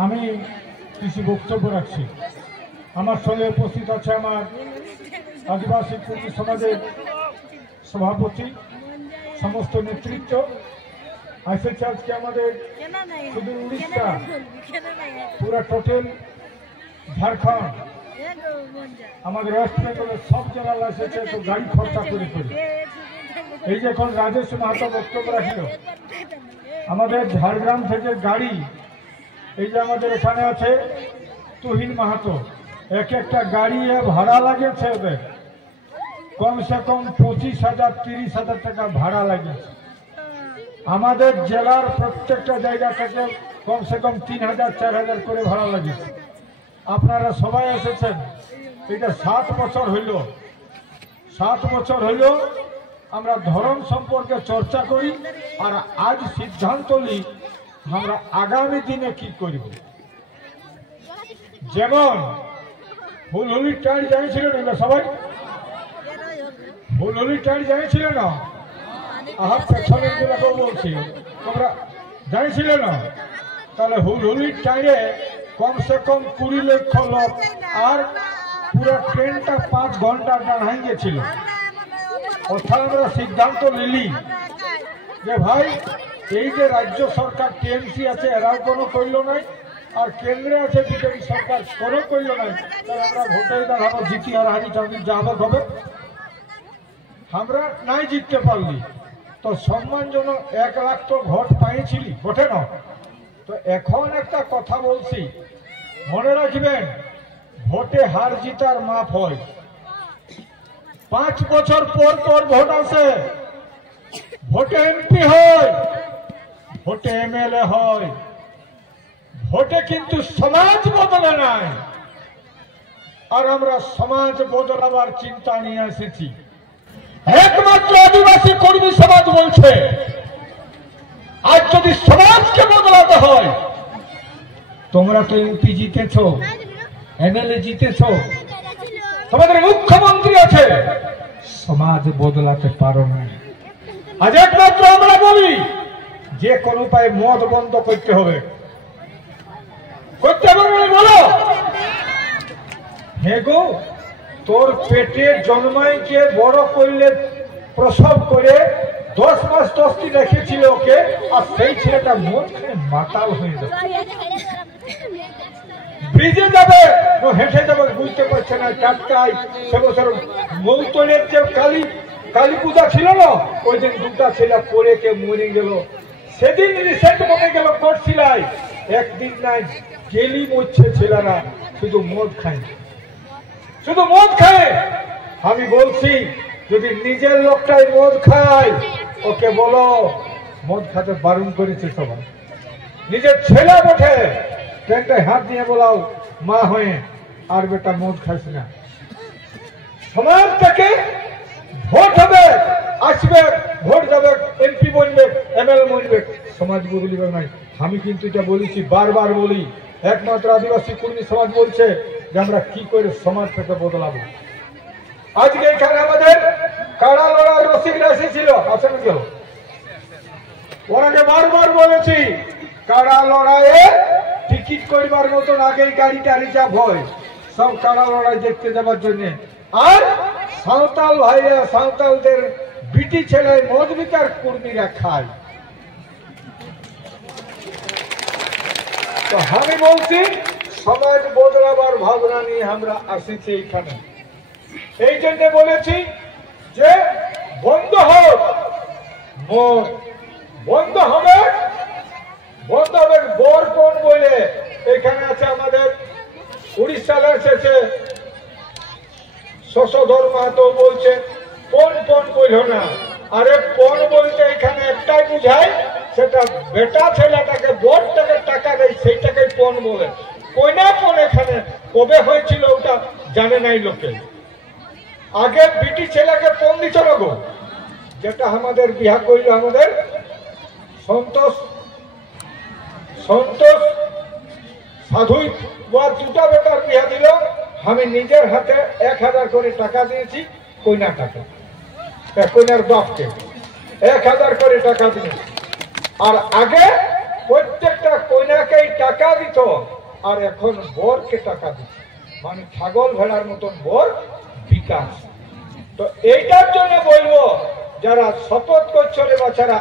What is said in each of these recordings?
আমি কিছু বক্তব্য রাখছি। আমার সঙ্গে উপস্থিত আছে আমার আদিবাসী কর্মী সমাজের সভাপতি, সমস্ত নেতৃত্ব এসেছে আজকে আমাদের শুধু উড়িষ্যা, পুরা টোটাল ঝাড়খণ্ড, আমাদের ওয়েস্ট বেঙ্গলের সব জেলা এসেছে। তো গাড়ি খরচা করে এই যে এখন রাজেশ মাহাতো বক্তব্য রাখিল, আমাদের ঝাড়গ্রাম থেকে গাড়ি, এই যে আমাদের এখানে আছে তুহিন মাহাতো, এক একটা গাড়ি ভাড়া লাগেছে ওদের কমসে কম 25,000 30,000 টাকা ভাড়া লাগেছে। আমাদের জেলার প্রত্যেকটা জায়গা থেকে কমসে কম 3,000 4,000 করে ভাড়া লাগেছে। আপনারা সবাই এসেছেন। এটা 7 বছর হইল, 7 বছর হইল আমরা ধর্ম সম্পর্কে চর্চা করি আর আজ সিদ্ধান্ত নিই আমরা আগামী দিনে কি করব। যেমন হুলহুলির টাইম জানিয়েছিল না সবাই, হুলহুলির টাইম জানিয়েছিল না, আহা পেছনের জেলাকেও বলছি, তোমরা জানিয়েছিল না? তাহলে হুলহুলির টাইমে কমসে কম 20 লক্ষ লোক আর পুরো ট্রেনটা 5 ঘন্টা দাঁড়াই গেছিল। অর্থাৎ আমরা সিদ্ধান্ত নিলি যে ভাই এই যে রাজ্য সরকার টিএমসি আছে এরাও কোনো করল নাই, আর কেন্দ্রে আছে বিজেপি সরকার কোনো করল নাই, তাহলে আমরা ভোটে দাঁড়াবো, জিতি আর হারি যাবে হবে। আমরা নাই জিততে পারলি তো সম্মানজনক 1 লাখ তো ভোট পাইছিলি, ভোটে না। তো এখন একটা কথা বলছি, মনে রাখবেন, ভোটে হার জিতার মাপ হয়। 5 বছর পর পর ভোট আসে, ভোটে এমপি হয়, ভোটে এমএলএ হয়, ভোটে কিন্তু সমাজ বদলে নাই। আর আমরা সমাজ বদলাবার চিন্তা নিয়ে এসেছি। একমাত্র আদিবাসী কর্মী সমাজ বলছে আজ যদি সমাজকে বদলাতে হয়, তোমরা তো এমপি জিতেছ, এমএলএ জিতেছ, তোমাদের মুখ্যমন্ত্রী আছে, সমাজ বদলাতে পারো না। আজ একমাত্র আমরা বলি যে কোন উপায়ে মদ বন্ধ করতে হবে, করতে হবে বলো। হে গো, তোর পেটে জন্মাইকে বড় করলে, প্রসব করে 10 মাস 10 দিন রেখেছিল ওকে, আর সেই ছেলেটা মদ খেয়ে মাতাল হয়ে যাবে, ব্রিজে যাবে হেঁটে যাবে, বুঝতে পারছে না। টাটকায় সে বছর মৌতনের যে কালী পূজা ছিল না, ওই দিন 2টা ছেলে পড়ে কে মরে গেল। সেদিন রিসেন্ট মনে গেল করছিলাই, একদিন নাই গেলি মরছে ছেলেরা, শুধু মদ খায়, শুধু মদ খায়। আমি বলছি যদি নিজের লোকটাই মদ খায়, ওকে বলো মদ খাতে বারণ করেছে সবাই। নিজের ছেলে বটে, ট্রেনটায় হাত দিয়ে বলাও মা হয়ে, আর বেটা মদ খাইস না। সমাজ থেকে ভোট হবে, আসবে, ভোট যাবে, এমপি বনবে, এমএলএ বনবে, সমাজ বদলিবে নাই। আমি কিন্তু এটা বলেছি, বারবার বলি, একমাত্র আদিবাসী কর্মী সমাজ বলছে যে আমরা কি করে সমাজটাকে বদলাবো। আজকে এখানে আমাদের কাড়া লড়াই রসিকরা এসেছিল, আসেন কেউ? ওনাকে বারবার বলেছি কাড়া লড়াইয়ে টিকিট করবার মতন আগেই গাড়িটা রিজার্ভ হয় সব কাড়া লড়াই দেখতে যাবার জন্য। আর সাঁওতাল ভাইরা, সাঁওতালদের বিটি ছেলে মদ বিকার কর্মীরা খায়। তো আমি বলছি সমাজ বদলাবার ভাবনা নিয়ে আমরা আসিছি এখানে। এই জন্য বলেছি যে বন্ধ হোক মদ, বন্ধ হবে, বন্ধ হবে। বর কোন বলে এখানে আছে আমাদের উড়িষ্যার এসেছে শশধর মাহাতো, বলছে কোন পণ বইল না। আরে পণ বলতে এখানে একটাই বুঝায়, সেটা বেটা ছেলেটাকে বরটাকে টাকা দেয়, সেইটাকে পণ বলে। কইনা পণ এখানে কবে হয়েছিল ওটা জানে নাই লোকে। আগে বিটি ছেলেকে পণ দিত না গো, যেটা আমাদের বিয়া করল আমাদের সন্তোষ সাধুই বা 2টা বেটার বিয়া দিল। আমি নিজের হাতে 1000 করে টাকা দিয়েছি, কইনা টাকা, কইনার বাপকে 1000 করে টাকা দিয়েছি। আর আগে প্রত্যেকটা কন্যাকেই টাকা দিত, আর এখন বরকে টাকা দিচ্ছে, মানে ছাগল ভেড়ার মতন বর বিকাশ। তো এইটার জন্য বলবো, যারা শপথ করছো রে বাচ্চারা,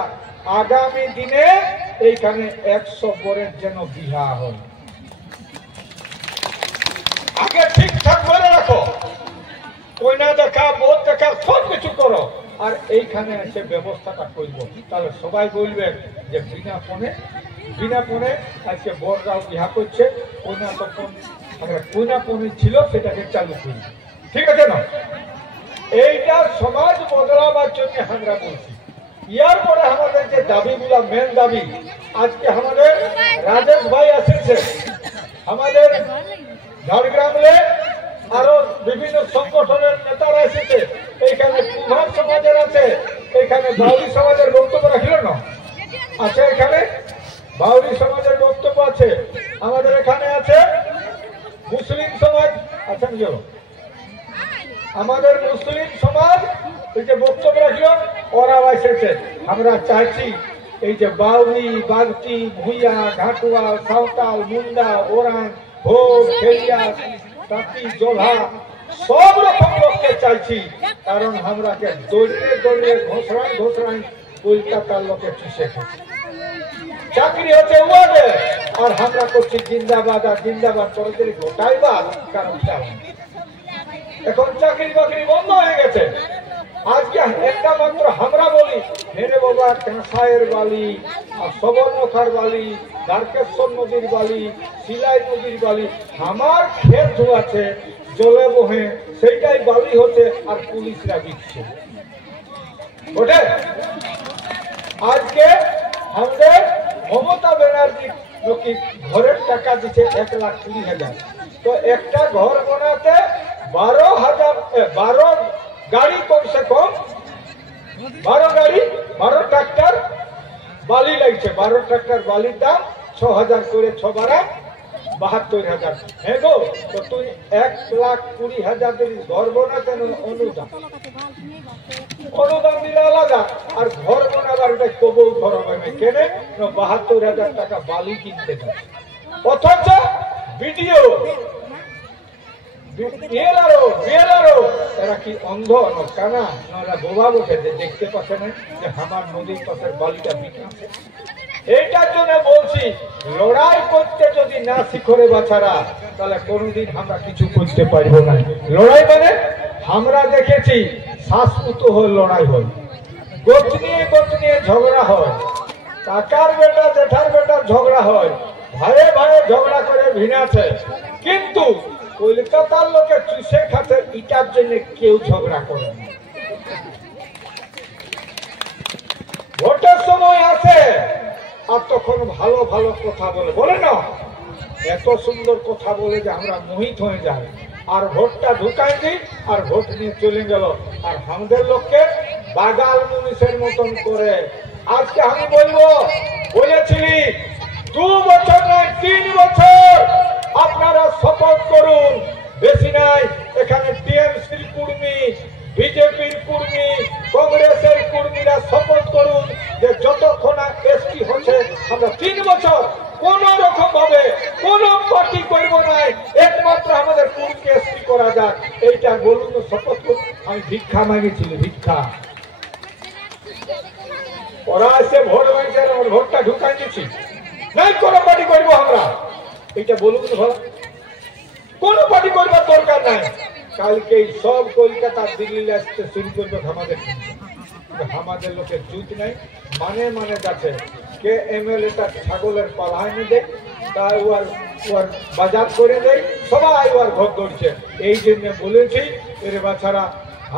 আগামী দিনে এইখানে 100 বরের যেন বিবাহ হয়। আগে ঠিকঠাক করে রাখো, কইনা দেখা, বোধ দেখা, সব কিছু করো, আর এইখানে এসে ব্যবস্থাটা করব। তাহলে সবাই বলবে যে বিনা পণে আজকে বররাও বিহা করছে, কইনা তখন কইনা পণি ছিল সেটাকে চালু করি। ঠিক আছে না? এইটা সমাজ বদলাবার জন্য আমরা বলছি। ইয়ার পরে আমাদের যে দাবিগুলা, মেন দাবি, আজকে আমাদের রাজেশ ভাই আসছে, আমাদের ঝাড়গ্রামে আরো বিভিন্ন সংগঠনের নেতারা এসেছে, এইখানে কুমার সমাজের আছে, এইখানে বাউরি সমাজের বক্তব্য রাখিল না আছে, এখানে বাউরি সমাজের বক্তব্য আছে, আমাদের এখানে আছে মুসলিম সমাজ আছেন, আমাদের মুসলিম সমাজ এই যে বক্তব্য রাখল ওরাও এসেছে। আমরা চাইছি এই যে বাউরি, বাগটি, ভুইয়া, ঘাটুয়া, সাঁওতাল, মুন্ডা, ওরাং, ভোগ, ফেরিয়া, তাঁতি, জোলা, সব রকম লোককে চাইছি, কারণ আমরাকে দৌড়ে দৌড়ে ঘোষরাই কলকাতার লোকে চুষে খাচ্ছি। চাকরি হচ্ছে ওয়ার্ডে, আর আমরা করছি জিন্দাবাদ, আর জিন্দাবাদ করে দিলে গোটাই বাদ, কারণ এখন চাকরি বাকরি বন্ধ হয়ে গেছে। আজকে একটা মাত্র আমরা বলি, হেরে বাবা কাঁসাইয়ের বালি, আর সবরমথার বালি, দ্বারকেশ্বর নদীর বালি, শিলাই নদীর বালি, আমার ক্ষেত আছে জলে বহে, সেইটাই বালি হচ্ছে, আর পুলিশরা দিচ্ছে। ওঠে আজকে আমাদের মমতা ব্যানার্জি লোকে ঘরের টাকা দিচ্ছে 1,20,000। তো একটা ঘর বানাতে 12 গাড়ি, কমসে কম 12 ট্রাক্টর বালি লাগছে। 12 ট্রাক্টর বালির দাম 6,000 করে, 6 বারা 72,000। হ্যাঁ গো, তো তুই 1,20,000 যদি ঘর বানাতে অনুদান দিলে আলাদা, আর ঘর বানাবার ওটা কবউ ঘর হবে না, কেন? 72,000 টাকা বালি কিনতে যায়। অথচ ভিডিও এরা কি অন্ধ না কানা, না বোবা বসে দেখতে পাচ্ছে না যে আমার নদীর পাশের বালিটা বিক্রি। এইটার জন্য বলছি, লড়াই করতে যদি না শিখরে বাছারা, তাহলে কোনোদিন আমরা কিছু করতে পারবো না। লড়াই মানে আমরা দেখেছি শ্বাসপুত হয়ে লড়াই হয়, গোছ নিয়ে ঝগড়া হয়, কাকার বেটা জেঠার বেটার ঝগড়া হয়, ভাইয়ে ভাইয়ে ঝগড়া করে ভিনাছে, কিন্তু কলকাতার লোকে চুষে খাতে ইটার জন্য কেউ ঝগড়া করে না। ভোটের সময় আসে আর তখন ভালো ভালো কথা বলে না, এত সুন্দর কথা বলে যে আমরা মোহিত হয়ে যাই, আর ভোটটা ঢুকাই দিই, আর ভোট নিয়ে চলে গেল, আর আমাদের লোককে বাগাল মুনিশের মতন করে। আজকে আমি বলেছিলি 2 বছর নয় 3 বছর আপনারা শপথ করুন, বেশি নাই। এখানে টিএমসির কর্মী, বিজেপির কর্মী, কংগ্রেসের কর্মীরা শপথ করুন যে যতক্ষণ এসটি হচ্ছে আমরা 3 বছর কোন রকম ভাবে কোন পার্টি করবো নাই, একমাত্র আমাদের কর্মীকে এসটি করা যাক, এইটা বলুন। শপথ করুন। আমি ভিক্ষা মাগেছিলি, ভিক্ষা। ওরা এসে ভোট মাগছে, আমার ভোটটা ঢুকাই দিচ্ছি, নাই কোন পার্টি করবো আমরা, এটা বলুন। কোন পার্টি করবার দরকার নাই। কালকে সব কলকাতা দিল্লি আসতে শুরু করবে আমাদের লোকের জুত নাই, মানে যাচ্ছে কে এমএলএটা ছাগলের পালায় নিয়ে দেয়, তাই ওর বাজার করে দেয়, সবাই ওর ঘর ধরছে। এই জন্য বলেছি এর বাছারা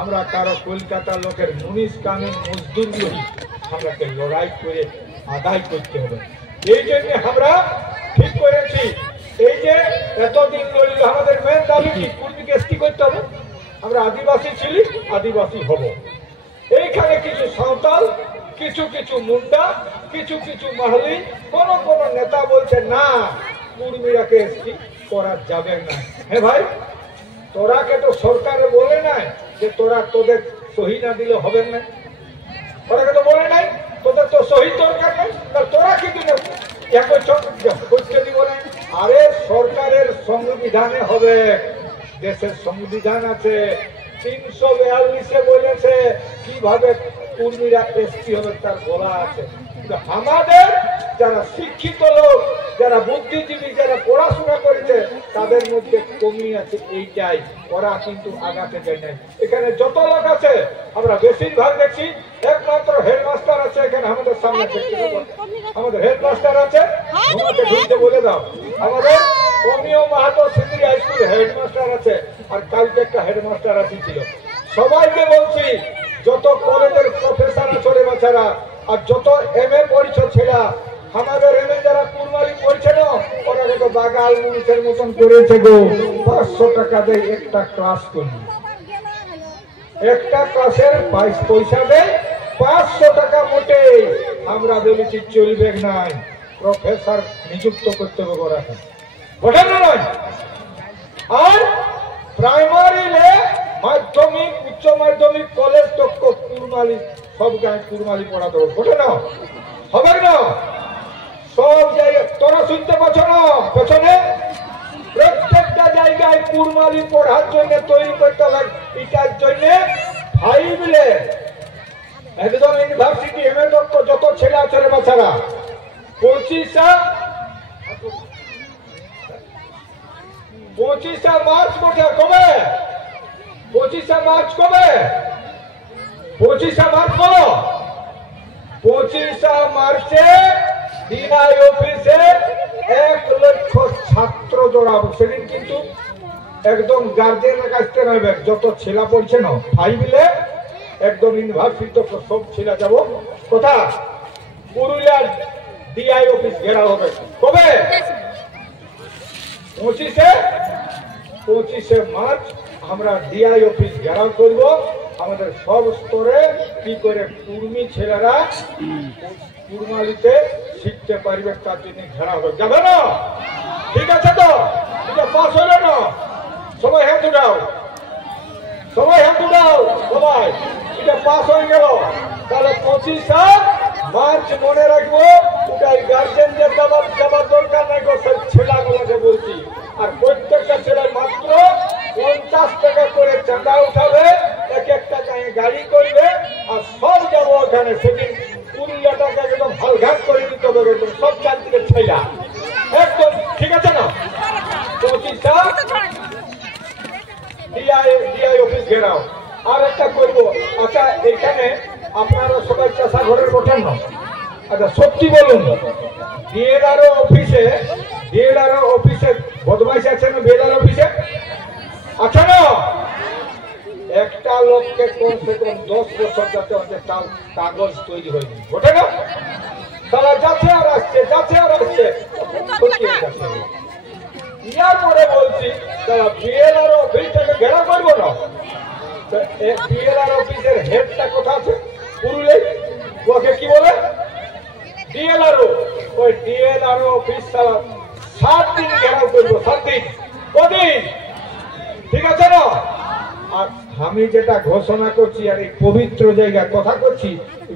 আমরা কারো কলকাতার লোকের মুনিশ কানুন মজদুর নই, আমরাকে লড়াই করে আদায় করতে হবে। এই জন্য আমরা ঠিক করেছি, এই যে এতদিন লড়িল আমাদের মেন দাবি কি, কুর্মীকে এসটি করতে হবে। আমরা আদিবাসী ছিলি, আদিবাসী হব। এইখানে কিছু সাঁওতাল, কিছু মুন্ডা, কিছু মাহলি, কোন নেতা বলছে না কুর্মীরাকে এসটি করা যাবে না। হ্যাঁ ভাই, তোরাকে তো সরকারে বলে নাই যে তোদের সহি না দিলে হবে না, ওরাকে তো বলে নাই তোদের তো সহি দরকার নেই, তোরা কি দিলে করতে দিব না। আরে সরকারের সংবিধানে হবে, দেশের সংবিধান আছে 342-এ বলেছে কিভাবে কর্মীরা এসপি হবে, তার বলা আছে। আমাদের যারা শিক্ষিত লোক, যারা বুদ্ধিজীবী, যারা পড়াশোনা করেছে, তাদের মধ্যে কমি আছে এইটাই, ওরা কিন্তু আগাতে যায় নাই। এখানে যত লোক আছে আমরা বেশিরভাগ দেখছি একমাত্র হেডমাস্টার আছে এখানে আমাদের সামনে, আমাদের হেডমাস্টার আছে, আমাকে ঢুকতে বলে দাও। আমাদের Amiya Mahato senior high school headmaster আছে, আর কালকে একটা হেডমাস্টার আসছিল। সবাইকে বলছি, যত কলেজের প্রফেসর আছে বাচ্চারা, আর যত এমএ পড়ছে ছেলে, আমাদের এমএ যারা কুরবানি পড়ছে না, ওরা তো বাগাল মুনিশের মতন করেছে গো। 500 টাকা দেয় একটা ক্লাস করবে, একটা ক্লাসের পয়সা দেয় 500 টাকা মোটে। আমরা বলেছি চলবে নাই, প্রফেসর নিযুক্ত করতে হবে ওরা, ওঠে না নয়। আর প্রাইমারি মাধ্যমিক, উচ্চ মাধ্যমিক, কলেজ তো কুরমালি, সব গায়ে কুরমালি পড়াতে হবে, ওঠে না, হবে না। সব জায়গায় তোরা শুনতে পাচ্ছ না, পেছনে প্রত্যেকটা জায়গায় কুরমালি পড়ার জন্য তৈরি করতে হবে। এটার জন্য 5 একদম ইউনিভার্সিটি এমএ যত ছেলে আছে বাচ্চারা 25 মার্চ কোথায় কবে, 25 মার্চ কবে, 25 মার্চ বলো, 25 মার্চে ডিআই অফিসে 1 লক্ষ ছাত্র জড়াবো। সেদিন কিন্তু একদম গার্জেনের কাছ থেকে নেবে, যত ছেলা পড়ছে না 5 একদম ইউনিভার্সিটি সব ছেলা যাবো। কোথা? পুরুলিয়ার ডিআই অফিস ঘেরা হবে কবে? 25 মার্চ আমরা ডিআই অফিস ঘেরাও করব। আমাদের সব স্তরে কি করে কুর্মী ছেলেরা কুরমালিতে শিখতে পারবে তার জন্য ঘেরা হবে, যাবে না? ঠিক আছে তো? এটা পাস হলো না? সবাই হাত উঠাও, সবাই হাত উঠাও, সবাই এটা পাস হয়ে গেল। তাহলে 25 মার্চ মনে রাখবো, ওটাই গার্জেনদের যাবার দরকার নাই গো, সব ছেলেগুলোকে বলছি। আর প্রত্যেকটা ছেলে মাত্র 50 টাকা করে চাঁদা উঠাবে, এক একটা গাড়ি করবে, আর সব যাবো ওখানে। সেদিন পুরুলিয়াটাকে একদম হালঘাট করে দিতে হবে, একদম সব চারদিকে ছেলা একদম, ঠিক আছে না? 25 ডিআই অফিস ঘেরাও। আর একটা করবো, আচ্ছা এখানে আপনারা সবাই চাষা ঘরের বটেন না? আচ্ছা সত্যি বলুন, বিএলআরও অফিসে বদমাইশ আছে না? বিএলআর অফিসে আছে না? একটা লোককে কমসে কম 10 বছর যাতে আমাদের কাগজ তৈরি হয়নি, ওঠে না? তারা যাচ্ছে আর আসছে, যাচ্ছে আর আসছে। ইয়ার পরে বলছি, তারা বিএলআর অফিসটাকে ঘেরা করবো না? বিএলআর অফিসের হেডটা কোথা আছে? পুরুলিয়া। ওকে কি বলে? ডিএলআরও। ওই ডিএলআরও অফিস 7 দিন ঘেরাও করবো, 7 দিন। কদিন? ঠিক আছে না? আর আমি যেটা ঘোষণা করছি, আর এই পবিত্র জায়গা কথা করছি,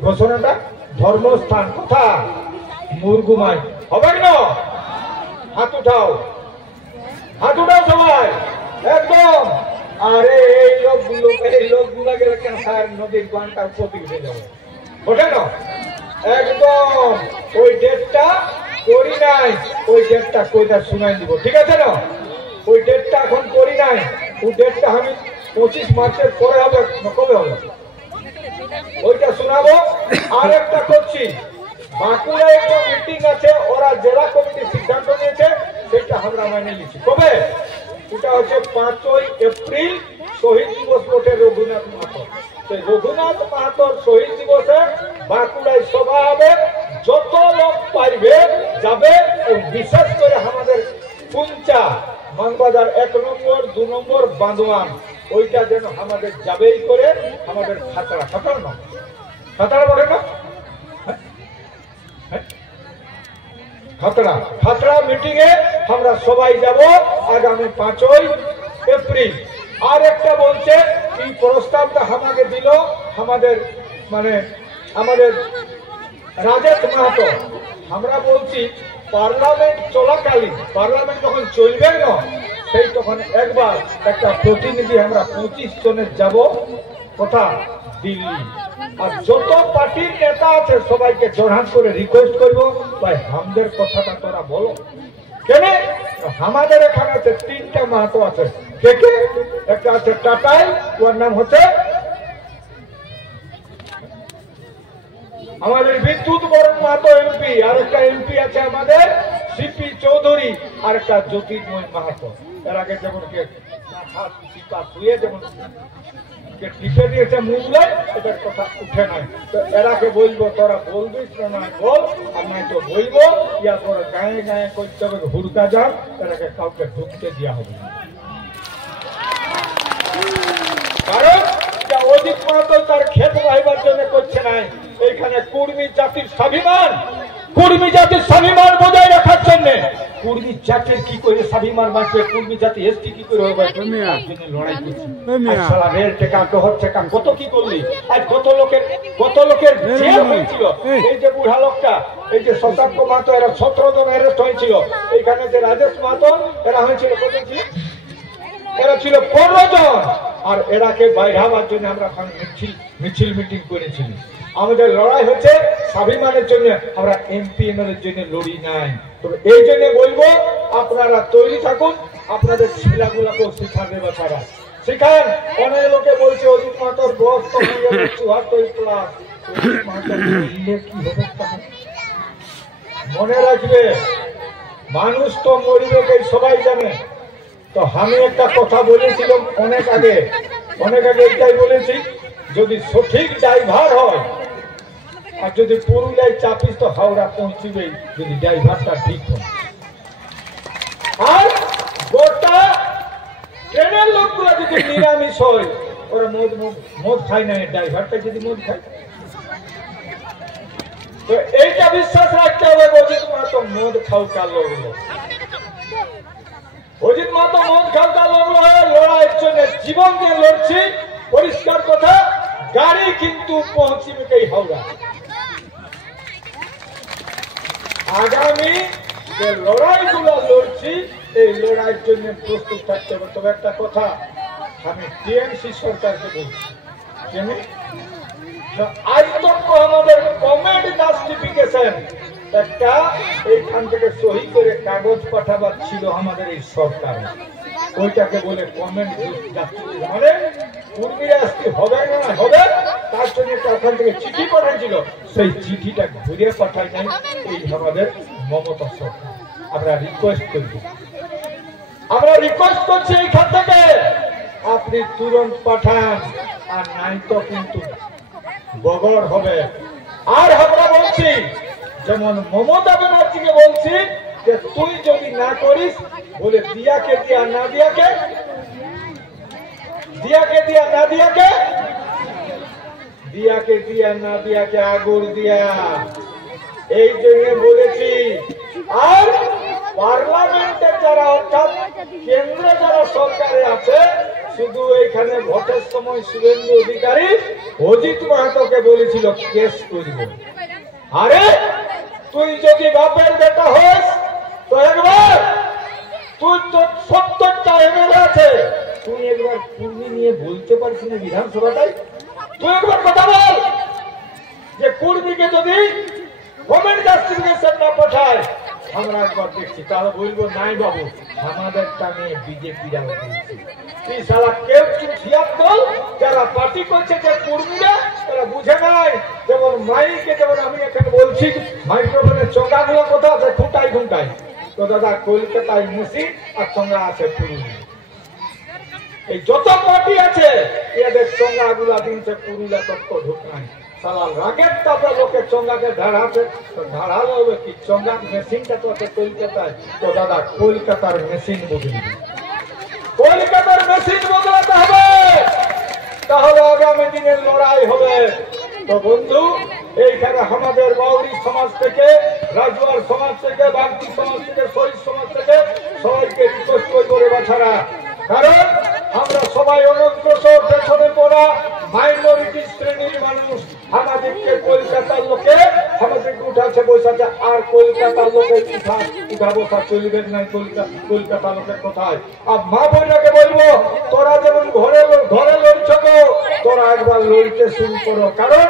ঘোষণাটা ধর্মস্থান কথা মুরগুমাই হবে না? হাত উঠাও, হাত উঠাও সবাই একদম। আরে এই লোকগুলাকে নদীর গানটার প্রতীক হয়ে যাবে, ওঠে না? একদম ওই ডেটটা করি নাই, ওই ডেটটা কইটা শুনাই দিব, ঠিক আছে না? ওই ডেটটা এখন করি নাই, ওই ডেটটা আমি 25 মার্চের পরে হবে, কবে হবে ওইটা শোনাবো। আর একটা করছি, বাঁকুড়ায় একটা মিটিং আছে, ওরা জেলা কমিটি সিদ্ধান্ত নিয়েছে, সেটা আমরা মেনে নিচ্ছি। কবে? এটা হচ্ছে 5 এপ্রিল, শহীদ দিবস বটে রঘুনাথ মাহাতো। সেই রঘুনাথ মাহাতোর শহীদ দিবসে বাঁকুড়ায় সভা হবে, যত লোক পারবে যাবে। বিশেষ করে আমাদের পুঞ্চা মানবাজার 1 নম্বর 2 নম্বর বান্দোয়ান, ওইটা যেন আমাদের যাবেই করে। আমাদের খাতড়া না, খাতড়া বলে না, খাতড়া মিটিং এ আমরা সবাই যাব আগামী 5 এপ্রিল। আর একটা বলছে, এই প্রস্তাবটা আমাকে দিল আমাদের রাজেশ মাহাতো, আমরা বলছি পার্লামেন্ট চলাকালীন, পার্লামেন্ট যখন চলবে না সেই তখন একবার একটা প্রতিনিধি আমরা 25 জনের যাব কোথা দিল্লি। আর যত পার্টির নেতা আছে সবাইকে জোরহাট করে রিকোয়েস্ট করবো, ভাই আমাদের কথাটা তোরা বলো। কেন আমাদের এখানে আছে 3টা মাহাতো আছে, দেখে একটা আছে টাটাই, ওর নাম হচ্ছে আমাদের বিদ্যুৎ বরণ মাহাতো এমপি, আর একটা এমপি আছে আমাদের সিপি চৌধুরী, আর একটা জ্যোতির্ময় মাহাতো। এর আগে যেমন হাত টিপা ধুয়ে যেমন টিপে দিয়েছে মুগলাই, এটার কথা উঠে নাই। তো এরাকে বলবো তোরা বলবিস না বল, আমি তো বলবো ইয়া করে গায়ে গায়ে করতে হবে হুড়কা যান, এরাকে কাউকে ঢুকতে দেওয়া হবে না। কারণ অজিত মাহাতো তার ক্ষেত বাহিবার জন্য করছে নাই, এইখানে কুর্মী জাতির স্বাভিমান, কুর্মী জাতির স্বাভিমান বজায় রাখার জন্য। কুর্মী জাতির কি করে স্বাভিমান বাঁচবে, কুর্মী জাতি এসটি কি করে হবে, লড়াই করছে। রেল টেকা ডহর টেকা কত কি করলি, আজ কত লোকের জেল হয়েছিল। এই যে বুড়া লোকটা, এই যে শশাঙ্ক মাহাতো, এরা 17 জন অ্যারেস্ট হয়েছিল। এইখানে যে রাজেশ মাহাতো, এরা হয়েছিল কত ছিল, এরা ছিল 15 জন। আর এরাকে বাইরাবার জন্য আমরা মিছিল মিটিং করেছিলি। আমাদের লড়াই হচ্ছে স্বাভিমানের জন্য, আমরা এমপি এমএলএর জন্য লড়ি নাই। তবে এই জন্য বলবো আপনারা তৈরি থাকুন, আপনাদের ছেলেগুলাকেও শিখাবে বাচ্চারা শিখান। অনেক লোকে বলছে অজিত মাহাতোর বয়স তো 74+, অজিত মাহাতো বললে কি হবে? মনে রাখবে মানুষ তো মরিবে সবাই জানে। তো আমি একটা কথা বলেছিলাম অনেক আগে এটাই বলেছি, যদি সঠিক ড্রাইভার হয় আর যদি পুরুলিয়ায় চাপিস তো হাওড়া পৌঁছবে, যদি ড্রাইভারটা ঠিক হয়। আর গোটা ট্রেনের লোকগুলো যদি নিরামিষ হয়, ওরা মদ খায় না, ড্রাইভারটা যদি মদ খায়, তো এইটা বিশ্বাস রাখতে হবে অজিত মাহাতো মদ খাওয়া লোক, অজিত মাহাতো মদ খাওয়া লোক লড়াইয়ের জন্য জীবন দিয়ে লড়ছি। পরিষ্কার কথা, গাড়ি কিন্তু পৌঁছিবে এই হাওড়া। আগামী যে লড়াইগুলো লড়ছি, এই লড়াইয়ের জন্য প্রস্তুত থাকতে হবে। তবে একটা কথা আমি টিএমসি সরকারকে বলছি, আজ তক আমাদের কমেন্ট জাস্টিফিকেশন একটা এইখান থেকে সহি করে কাগজ পাঠাবার ছিল আমাদের এই সরকার, ওইটাকে বলে কমেন্ট জাস্টিফিকেশন। মানে কুর্মীরা আজকে হবে না হবে, তার জন্য একটা ওখান থেকে চিঠি পাঠাইছিল, সেই চিঠিটা ঘুরে পাঠায় নাই এই আমাদের মমতা সরকার। আমরা রিকোয়েস্ট করছি এইখান থেকে আপনি তুরন্ত পাঠান, আর নাই তো কিন্তু বগড় হবে। আর আমরা বলছি, যেমন মমতা ব্যানার্জিকে বলছি যে তুই যদি না করিস, বলে দিয়াকে দিয়া না দিয়াকে, দিয়াকে দিয়া না দিয়াকে, দিয়াকে দিয়া না দিয়াকে আগুর দিয়া, এই জন্য বলেছি। আর পার্লামেন্টে যারা অর্থাৎ কেন্দ্রে যারা সরকারে আছে, শুধু এইখানে ভোটের সময় শুভেন্দু অধিকারী অজিত মাহাতোকে বলেছিল কেস করবে। আরে তুই যদি বাপের বেটা হোস তো একবার, তুই তো 70টা এমএলএ আছে, তুই একবার কুর্মী নিয়ে বলতে পারছি না বিধানসভাটাই? তুই একবার কথা বল যে কুর্মীকে যদি কমেন্ট জাস্টিফিকেশন না পাঠায়, আমরা একবার দেখছি, তাহলে বলবো নাই বাবু আমাদের টানে বিজেপিরা এই সালা কেউ চুঠিয়ার দল যারা পার্টি করছে যে কর্মীরা, তারা বুঝে নাই। যেমন মাইকে, যেমন আমি এখানে বলছি মাইক্রোফোনের চোঙ্গাগুলো কোথাও আছে, ঘুঁটাই তো দাদা কলকাতায় মেশিন আর চোঙ্গা আছে পুরুলিয়া। এই যত পার্টি আছে এদের চোঙ্গাগুলা দিনছে পুরুলিয়া তত্ত্ব ঢুক নাই। সালা রাগের তারপরে লোকের চোঙ্গাকে ঢাড়াছে, তো ঢাড়ালে হবে কি? চোঙ্গার মেশিনটা তো আছে কলকাতায়, তো দাদা কলকাতার মেশিন বদলি, কলকাতার মেশিন বদলাতে হবে, তাহলে আগামী দিনের লড়াই হবে। তো বন্ধু, এইখানে আমাদের বাউরি সমাজ থেকে, রাজুয়ার সমাজ থেকে, বাগদি সমাজ থেকে, শহীদ সমাজ থেকে সবাইকে রিকোয়েস্ট করবো রে বাছারা, কারণ আমরা সবাই অনগ্রসর পেছনে পড়া মাইনরিটি শ্রেণীর মানুষ। আমাদেরকে কলকাতার লোকে আমাদেরকে উঠাচ্ছে পয়সা আছে, আর কলকাতার লোকের উঠা বসা চলবে না, কলকাতা লোকের কোথায়। আর মা বোনকে বলবো, তোরা যেমন ঘরে ঘরে লড়ছ গো, তোরা একবার লড়তে শুরু করো। কারণ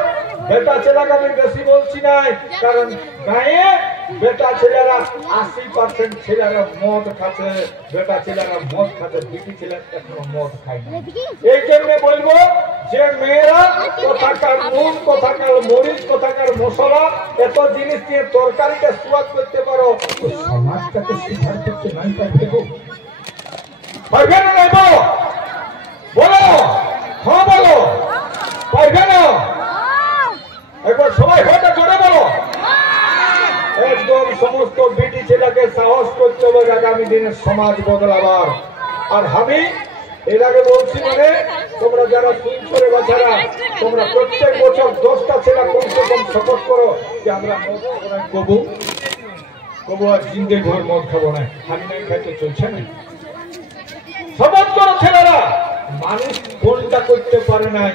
বেটা ছেলেকে আমি বেশি বলছি নাই, কারণ গায়ে বেটা ছেলেরা 80% ছেলেরা মদ খাচ্ছে, বেটা ছেলেরা মদ খাচ্ছে, বিটি ছেলে এখনো মদ খায় না। এই জন্য বলবো যে মেয়েরা কোথাকার নুন, কোথাকার মরিচ, কোথাকার মশলা, এত জিনিস দিয়ে তরকারিটা স্বাদ করতে পারো, সমাজটাকে সুধার করতে নাই পারবে গো। পারবে না? নাই বলো, বলো, হ্যাঁ বলো, পারবে না? একবার সবাই হয়তো করে বলো। একদম সমস্ত বিটি ছেলেকে সাহস করতে হবে আগামী দিনে সমাজ বদলাবার। আর আমি এর আগে বলছি, মানে তোমরা যারা শুনছরে বাচ্চারা, তোমরা প্রত্যেক বছর 10টা ছেলে কমসে কম শপথ করো যে আমরা মদ খাবো না, কবু আর জিন্দে ঘর মদ খাবো না, আমি নাই খাইতে চলছে না। শপথ করো ছেলেরা। মানুষ কোনটা করতে পারে নাই,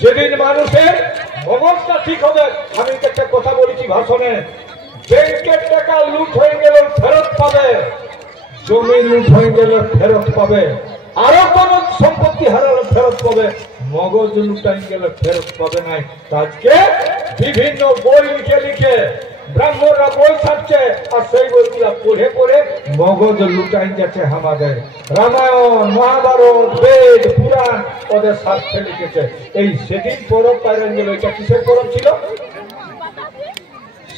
যেদিন মানুষের অবস্থা ঠিক হবে। আমি একটা কথা বলেছি ভাষণে, ব্যাংকের টাকা লুট হয়ে গেলে ফেরত পাবে, জমি লুট হয়ে গেলে ফেরত পাবে, আরো কোন সম্পত্তি হারালে ফেরত পাবে, মগজ লুটাই গেলে ফেরত পাবে নাই। আজকে বিভিন্ন বই লিখে লিখে ব্রাহ্মণরা বই ছাড়ছে, আর সেই বইগুলা পড়ে পড়ে মগজ লুটাই যাচ্ছে আমাদের। রামায়ণ, মহাভারত, বেদ, পুরাণ ওদের স্বার্থে লিখেছে। এই সেদিন পরব পাইলেন গেল, এটা কিসের পরব ছিল?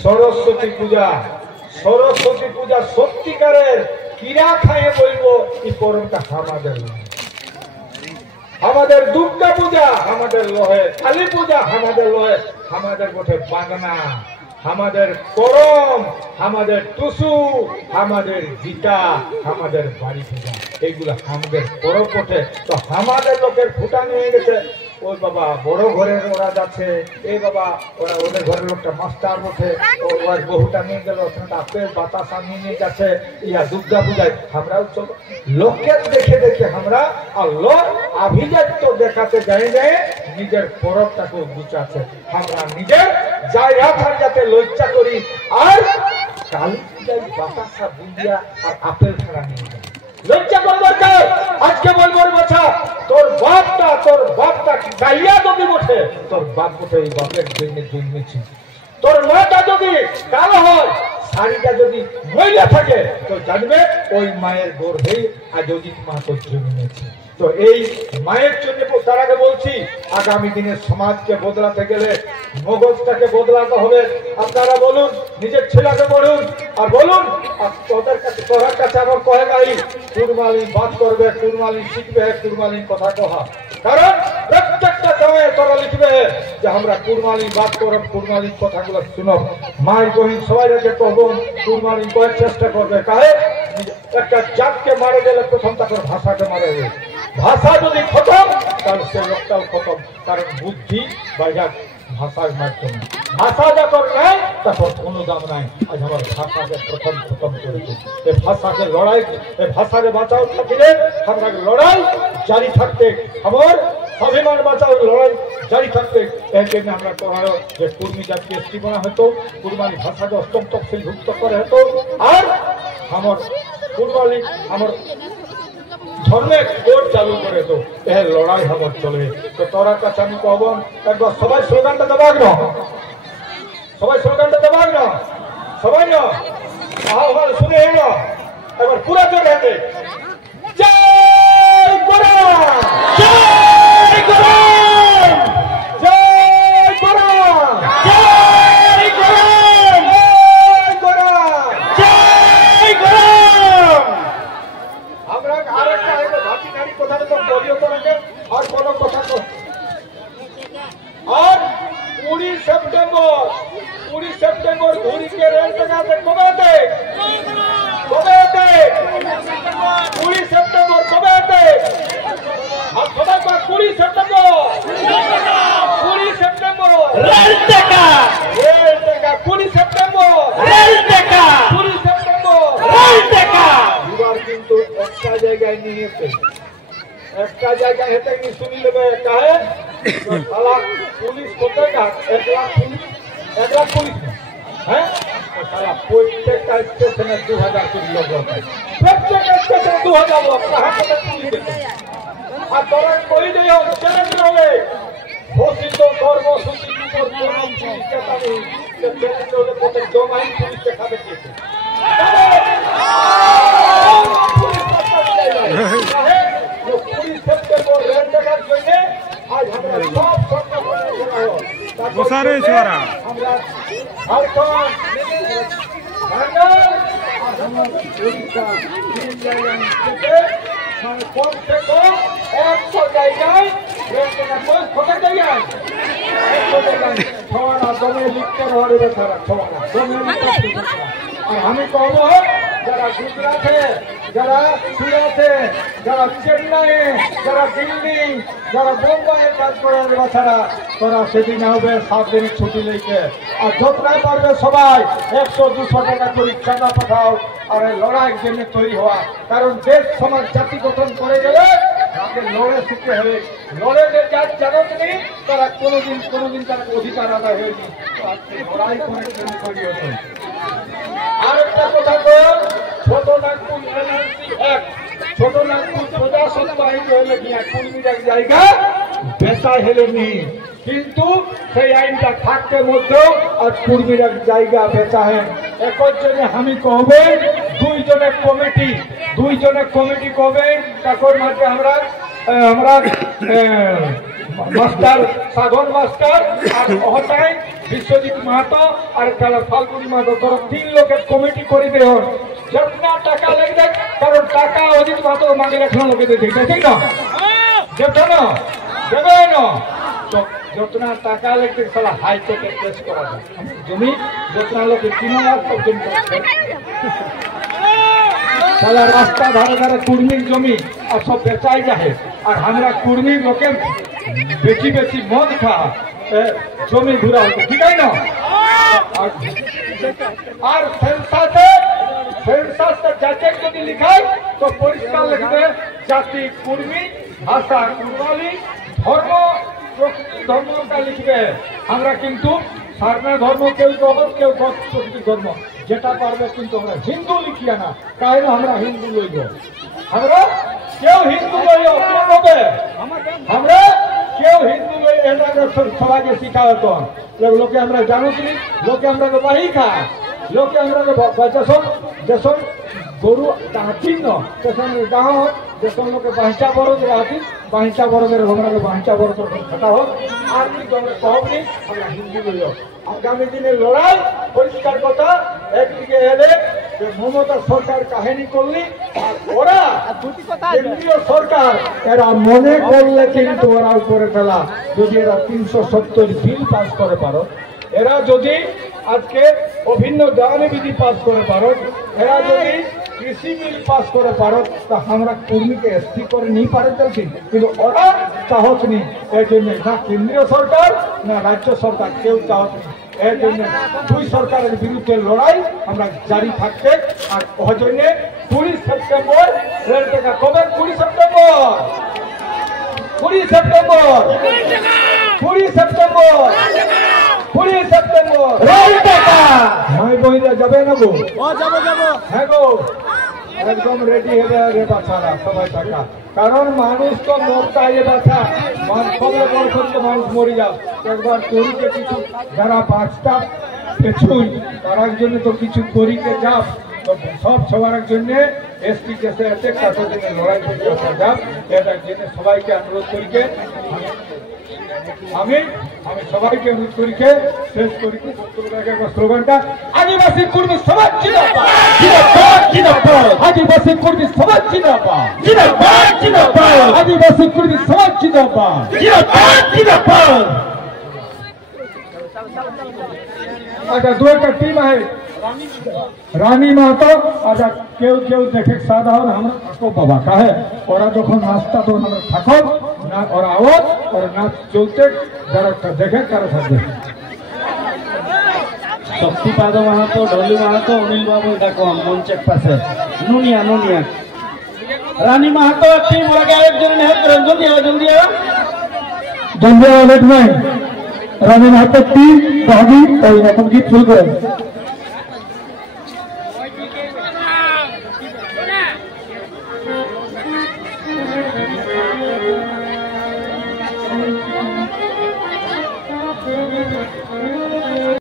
সরস্বতী পূজা। সরস্বতী পূজা সত্যিকারের কিরা খায়ে বলবো এই পরবটা আমাদের। আমাদের দুর্গা পূজা আমাদের লহে, কালী পূজা আমাদের লহে, আমাদের বটে বাগনা, আমাদের করম, আমাদের টুসু, আমাদের গীতা, আমাদের বাড়ি পূজা, এইগুলো আমাদের পরব বটে। তো আমাদের লোকের ফুটা নিয়ে গেছে, ওই বাবা বড় ঘরের ওরা যাচ্ছে, এই বাবা ওরা ওদের ঘরের লোকটা মাস্টার বটে, ওর বহুটা নিয়ে গেল, আপেল বাতাসা নিয়ে যাচ্ছে। ইয়া দুর্গা পূজায় আমরাও চলো, লোকের দেখে দেখে আমরা আর লোক আভিজাত্য দেখাতে যাই যায়, নিজের পরবটাকে গুছাচ্ছে। আমরা নিজের জায়গা যাতে লজ্জা করি, আর কালী পূজায় বাতাসা বুঝিয়া আর আপেল ছাড়া নিয়ে যায়। লজ্জা করবার কাজ। আজকে বলবো বাচ্চা, তোর বাপটা গাইয়া যদি বসে, তোর বাপ বসে এই বাপের জন্য জন্মেছি। তোর মাটা যদি কালো হয়, শাড়িটা যদি ময়লা থাকে, তো জানবে ওই মায়ের গর্ভেই আজীব মা তোর জন্মেছে। তো এই মায়ের জন্য তার আগে বলছি, আগামী দিনের সমাজকে বদলাতে গেলে মগজটাকে বদলাতে হবে। আপনারা বলুন, নিজের ছেলেকে বলুন, আর বলুন তোদের কাছে, তোর কাছে আমার কহে নাই কুরবানি বাদ করবে, কুরবানি শিখবে, কুরবানির কথা কহা। কারণ প্রত্যেকটা সময়ে তোরা লিখবে যে আমরা কুরবানি বাদ করব, কুরবানির কথাগুলো শুনব। মায়ের বহিন সবাই রেখে কহব কুরবানি করার চেষ্টা করবে। কাহে একটা জাতকে মারে গেলে প্রথম তাকে ভাষাকে মারে গেলে, ভাষা যদি খতম তাহলে সে লোকটাও খতম। কারণ বুদ্ধি বাইরে ভাষার মাধ্যমে, ভাষা যখন নাই তখন কোনো দাম নাই। আজ আমার ভাষাকে প্রথম খতম করেছে। এই ভাষাকে লড়াই, এই ভাষাকে বাঁচাও থাকলে আমরা লড়াই জারি থাকতে, আমার স্বাভিমান বাঁচাও লড়াই জারি থাকতে। এর জন্য আমরা করার যে কুর্মী জাতিকে এসটি বলা হতো, কুরবানি ভাষাকে অষ্টম তফসিলভুক্ত করে হতো, আর আমার কুরবানি আমার ধর্মে কোর্ট চালু করে তো এর লড়াই আমার চলে। তো তোরা কাছে আমি কব, একবার সবাই স্লোগানটা দেবাক না, সবাই স্লোগানটা দেবাক না, সবাই না আহ্বান শুনে এলো একবার পুরা জোরে হাতে জয় গুরুরাম, জয় গুরুরাম, জয় গুরুরাম, জয় গুরুরাম, জয় গুরুরাম, জয় গুরুরাম। আমরা আরেকটা ভাতি নারী কথাটা তো বলিও তোমাকে, আর কোনো কথা তো। আর 20 সেপ্টেম্বর ঘুরিকে রেল টাকাতে কবে দে, কবে দে 20 সেপ্টেম্বর কবে দে, আর সবাই 20 সেপ্টেম্বর, 20 সেপ্টেম্বর রেল টাকা, রেল টাকা 20 সেপ্টেম্বর রেল টাকা, 20 সেপ্টেম্বর রেল টাকা। এবার কিন্তু একটা জায়গায় নিয়েছে, একটা জায়গায় হেঁটে গিয়ে শুনি নেবে কাহে পুলিশ কোথায় 1 লাখ পুলিশ, 1 লাখ পুলিশ হ্যাঁ সারা প্রত্যেকটা স্টেশনে 2000 করে লোক আছে, প্রত্যেকটা স্টেশনে 2000 লোক হাতে তুলে দিতে। আর তোরা কই দেয় চ্যালেঞ্জ হবে ঘোষিত কর্মসূচি প্রত্যেক জমাই পুলিশকে খাবে দিয়েছে। কম সে কম 100 জায়গায় আর আমি কব যারা গুজরাটে, যারা সুরাটে, যারা চেন্নাইয়ে, যারা দিল্লি, যারা বোম্বাইয়ে কাজ করে বাচ্চারা, তারা সেদিন হবে 7 দিনের ছুটি লেগে। আর যতটাই পারবে সবাই 100-200 টাকা করে চাঁদা পাঠাও আর লড়াইয়ের জন্য তৈরি হওয়া। কারণ দেশ সমাজ জাতি গঠন করে গেলে তাকে লড়ে শিখতে হবে। লড়ে যে যার জানো তুমি তারা কোনোদিন তার অধিকার আদায় হয়নি, লড়াই করে তৈরি হতো। আর একটা কথা বল, ছোট নাগপুর ছোট নাগপুর প্রজাসত্ব আইন হলে কি কর্মীর এক জায়গা বেচা হেলেনি, কিন্তু সেই আইনটা থাকতে মধ্যেও আর কর্মীর এক জায়গা বেচা হেন। একর জন্য আমি কবে দুইজনের কমিটি কবে তারপর মাঝে আমরা মাস্টার সাধন মাস্টার আর অহটাই বিশ্বজিৎ মাহাতো আর ফাল্গুনি মাহাতো, তোরা 3 লোকের কমিটি করে দে হন। যতনা টাকা লাগবে, কারণ টাকা অজিত মাহাতো মাগে রাখলো লোকে দিতে, ঠিক না? যেত না দেবে না, যতনা টাকা লাগবে সালা হাইকোর্টে কেস করা যায়। জমি যতনা লোকে 3 লাখ পর্যন্ত সালা রাস্তা ধারে ধারে কুর্মীর জমি আর সব বেচাই যায়। আর আমরা কুর্মীর লোকের বেশি মদ খা জমি ঘুরা হতো, ঠিক আছে না? আর সেন্সাসে যাতে যদি লিখায় তো পরিষ্কার লিখবে জাতি কুর্মী, ভাষা কুর্মালি, ধর্ম প্রকৃতি ধর্মটা লিখবে। আমরা কিন্তু সারনা ধর্ম কেউ কেউ প্রকৃতি ধর্ম যেটা পারবে, কিন্তু আমরা হিন্দু লিখিয়া না। কারণ আমরা হিন্দু লইব, আমরা কেউ হিন্দু লইব হবে, আমরা কেউ হিন্দু লই এটা সবাইকে শিখাও। এখন লোকে আমরা জানো কি, লোকে আমরা বাহি খা, লোকে আমরা যেসব গরু চিহ্ন তেসন গাঁও যেসব লোকে বাহিচা বড় আছি, বাহিচা বড়দের আমরা বাহিচা বড় খাটা হোক। আর কিন্তু আমরা কহবনি আমরা হিন্দু লইব। আগামী দিনে লড়াই পরিষ্কার কথা, একদিকে এলে মমতা সরকার কাহিনী করলি, আর ওরা কেন্দ্রীয় সরকার এরা মনে করলে কিন্তু ওরা করে ফেলা। যদি এরা 370 বিল পাস করে পারো, এরা যদি আজকে অভিন্ন দানে বিধি পাস করে পারো, এরা যদি কৃষি বিল পাস করে পারো, তা আমরা কর্মীকে এসটি করে নিয়ে পারে চলছি, কিন্তু ওরা চাহত নি। এর জন্য না কেন্দ্রীয় সরকার না রাজ্য সরকার কেউ চাহত নি। এর জন্য 2 সরকারের বিরুদ্ধে লড়াই আমরা জারি থাকতে। আর ওই জন্য 20 সেপ্টেম্বর রেল টাকা কবে 20 সেপ্টেম্বর রেল টাকা ভাই বহিরা যাবে না গো? যাবো হ্যাঁ গো, একদম রেডি হবে রে বাচ্চারা সবাই টাকা। কারণ মানুষ তো মরতাই বাচ্চা, মানুষ মরে যাও। একবার করিকে কিছু যারা 5টা পেছুই তার জন্য তো কিছু করিকে যাও, তো সবার জন্য এসটি কেসে আছে কাছের জন্য লড়াই করতে যাও। এটার জন্য সবাইকে অনুরোধ করিকে আমি সবাইকে অনুরোধ করিকে শেষ করি স্লোগানটা আদিবাসী কর্মী সমাজ জিন্দাবাদ, আদিবাসী কর্মী সমাজ জিন্দাবাদ, আদিবাসী কর্মী সমাজ জিন্দাবাদ। अच्छा 2 একটা টিম আছে রানী মাহাতো। আচ্ছা কেউ দেখে সাধারণ আমরা থাকো বাবা কাহে ওরা যখন নাচটা তখন আমরা থাকো না, ওরা আওয়াজ ওরা নাচ চলতে যারা দেখে তারা থাকবে। শক্তিপাদ মাহাতো, ডলি মাহাতো, অনিল বাবু দেখো মঞ্চের পাশে, নুনিয়া রানী মাহাতো টিম ওরা একজন হেল্প করেন, জলদি লেট নাই রানী মাহাতো 3 বাহাদুর এই নতুন গীত শুরু করেন।